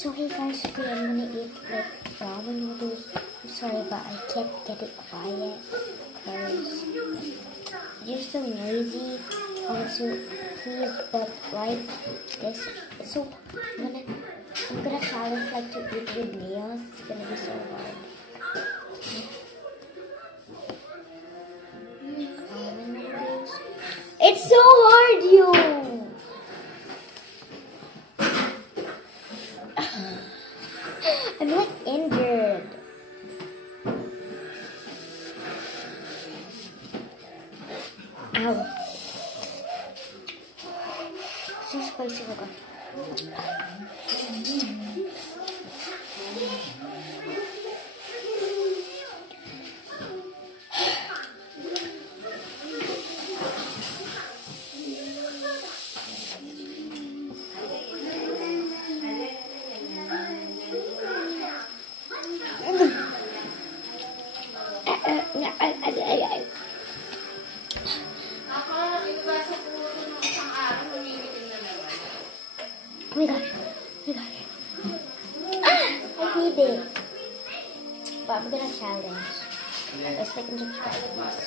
So hey guys, today I'm gonna eat like ramen noodles. I'm sorry, but I can't get it quiet because you're so noisy. Also, please, but like this. So I'm gonna challenge like to eat with nails. It's gonna be so hard. Ramen noodles. It's so hard, you. I'm like injured. Ow. So spicy, oh god. Oh my gosh, oh my gosh. I hate it. But I'm gonna challenge. Let's like and subscribe to this.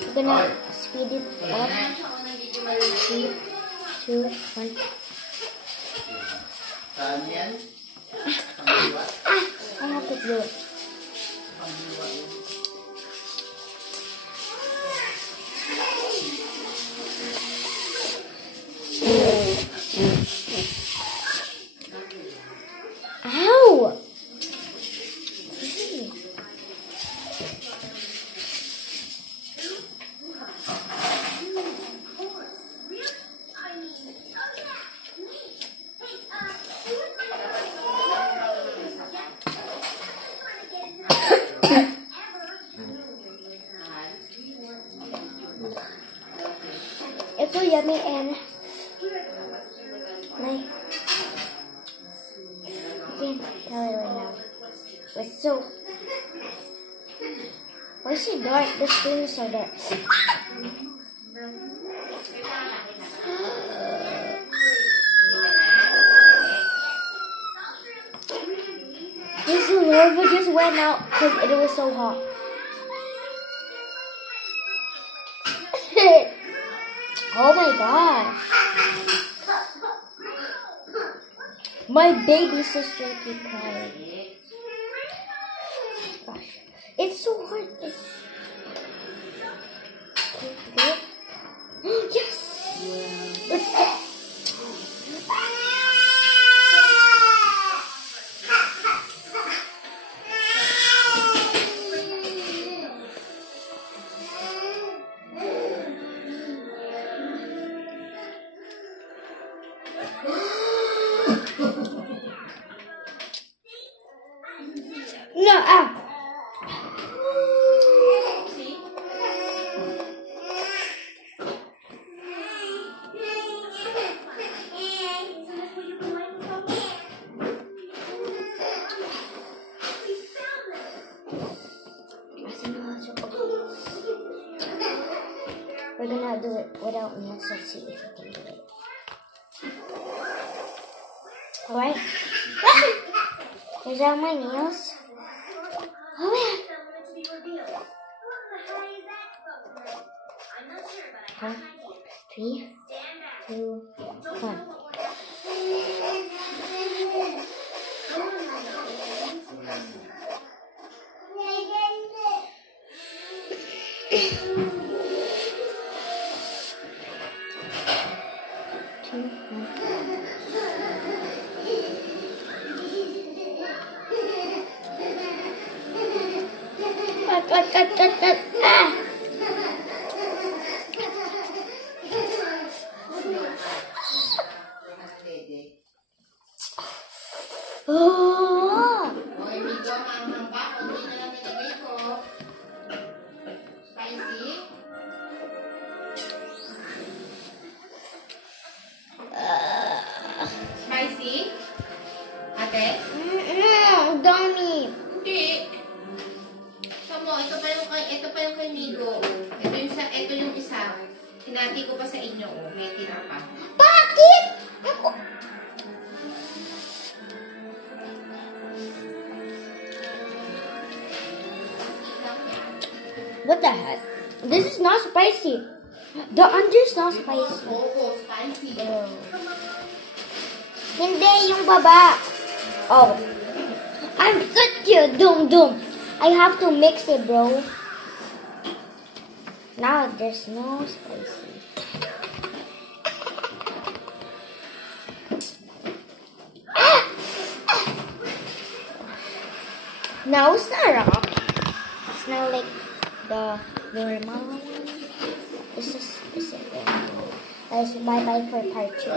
I'm gonna speed it up. 3, 2, 1. I have to do it. Ow! It's so yummy and like I can't tell it right now. It's so why is it dark? The screen is so dark. This larva just went out because it was so hot. Oh my god. My baby sister keep crying. Gosh. It's so hard. Yes! It's so no, ah. We're gonna do it without nails. Let's see if we can do it. Alright. Here's all my nails. Oh yeah. 3, 2, 1. Ah! Oh! Spicy? Ate? Dami. Hindi. Ito pa What the heck? This is not spicy. The under's not spicy. Boho, spicy. Oh. Hindi, yung baba. Oh. I'm such a dum. I have to mix it, bro. Now there's no spicy. Now it's not wrong. It's not like the normal one. This is it. Guys, bye bye for part 2.